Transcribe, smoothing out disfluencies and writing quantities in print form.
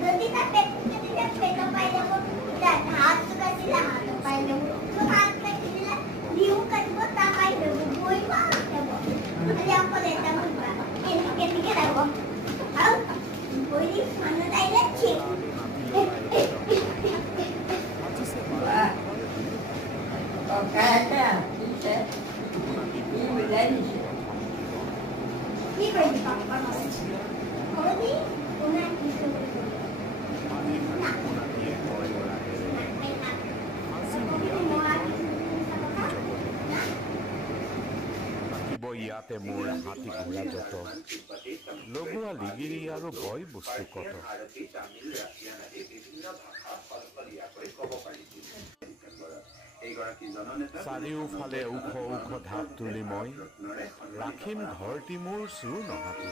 যদি তার পেটে দিলে পেটও পাই যাব হাত কাটিলে হাত পাই যাব হাত কাটিলে দিও কাটব তা পাই যাব বই মা যাব আরে আপন এটা মুবা এদিকে রাখো আর বই সামনে দাইলে ঠিক Kakak, bisa. Ini berani sih. কি কইতে পারবা কোনি কোনা কিছু ইয়াতে মোৰ হাতী ঘোঁৰা যত লগোৱা লিগিৰি আৰু বয় বস্তু কত চাৰিওফালে ওখ ওখ ঢাপ তুলি মই ৰাখিম ঘৰটি মোৰ চুৰ নহাটো